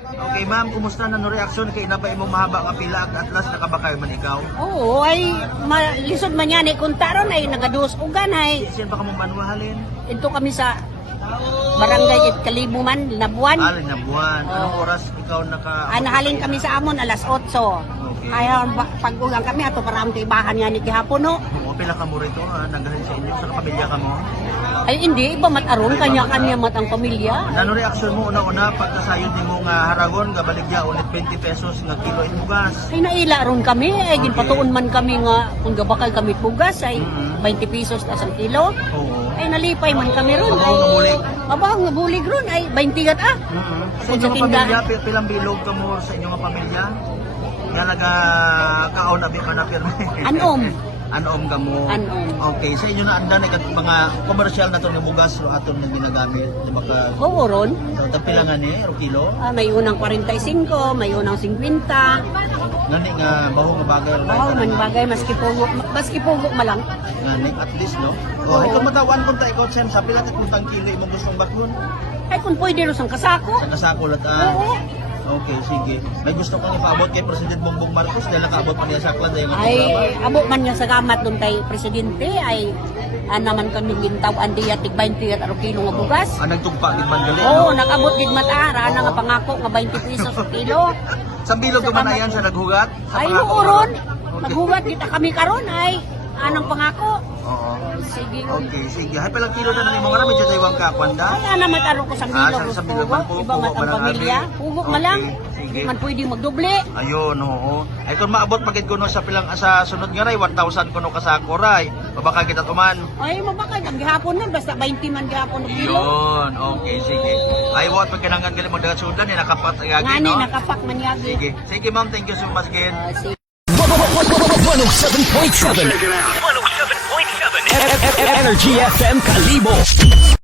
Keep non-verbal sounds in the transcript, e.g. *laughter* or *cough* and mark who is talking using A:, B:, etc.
A: Okay, ma'am, kumusta na no reaksyon kay inapay imong mahaba nga pila at atlas nakabakay man ikaw?
B: Oo, ay ma- lisod man yan. Eh, kung taron ay nagaduos ugan ay.
A: Siyan pa ka mong manuhalin?
B: Ito kami sa barangay Kalibo man, Labuan.
A: Alin na buwan. Anong oras ikaw naka...
B: Ah, nahalin kami sa amon alas 8.
A: Okay.
B: Ayaw, pag-ulang kami, ato parang ibahan nga ni gihapon, no?
A: Pila ka mo rito, ha? Nanggaling sa inyo, sa kapamilya ka mo.
B: Ay, hindi, iba mataron, kanya-kanya matang pamilya.
A: Ano reaksyon mo una-una pagkasayod ni mo nga haragon, nga baligya, ulit 20 pesos nga kilo in bugas.
B: Ay, naila ron kami, ay, ginpatuon man kami nga, kung gabakal kami pugas, ay,
A: Mhm.
B: 20 pesos na isang kilo.
A: Oo.
B: Ay, nalipay man kami ron.
A: Abang nga bulig.
B: Nga bulig ron, ay, 20 gat ah.
A: Sa
B: Kung sa
A: inyong pamilya, pi- pilang bilog ka mo sa inyong pamilya? Nga naga kaon abi ka na pirmi.
B: Anom. *laughs*
A: Anom ka mo.
B: Anom.
A: Okay, sa inyo na andan ikat mga komersyal na to nga bugas ro aton nga ginagamit. Di ba ka
B: Oo ron.
A: tapila nga ni ro kilo?
B: Ah, may unang 45, may unang 50.
A: Ngani nga baho nga bagay ro.
B: Oo, man bagay, maski pugo, maski pugo malang.
A: Ngani at least no.
B: Oo.
A: Oh, ikaw matawan kung ta ikaw sa pila kat kung kilo imong gustong bakun.
B: Ay, kung pwede rin sang kasako.
A: Sa kasako lat ah.
B: Oo.
A: Okay, sige. May gusto kang ipaabot kay President Bongbong Marcos dahil nakaabot pa niya sa aklan dahil
B: Ay, abo man nga sa gamat doon kay Presidente, ay ah, naman kami gintawan diya tig 20 at aro kilo nga bugas.
A: Ah, nagtugpa gid man gali.
B: Oo,
A: no?
B: nakabot gid matara na nga pangako nga 20 pesos sa kilo. *laughs*
A: Sa bilog
B: Sa
A: naman na
B: kamat-
A: yan siya naghugat? Sa
B: Ay,
A: pangako
B: oo ron.
A: Okay.
B: Naghugat kita kami karon ay anong pangako.
A: Oo.
B: Sige.
A: Okay, sige. Hay palang kilo na mga rami dyan tayo ka, kwanda?
B: Ay, ana mataro ko sa
A: Ah,
B: bilo
A: sa-
B: ko sa
A: bilo man po,
B: Iba
A: pugo
B: mat ang
A: malang
B: pamilya.
A: abi.
B: Pugo
A: Okay,
B: malang.
A: sige.
B: Di man pwede magdoble.
A: Ayun, oo. Ay kung maabot pagid kuno sa pilang sa sunod nga ray 1,000 kuno ka sa kuray. Babaka kita tuman.
B: Ay, mabakay ang gihapon nun. Basta 20 man gihapon ng kilo.
A: Yun, okay, sige. Ay, what pagkinangan gali mo dagat sudan ni nakapat agagi,
B: Nga ni,
A: no?
B: nakapak man yagi.
A: Sige. Sige, ma'am. Thank you so much again.
B: Ah, sige.
C: 107.7 107.7 Energy FM Kalibo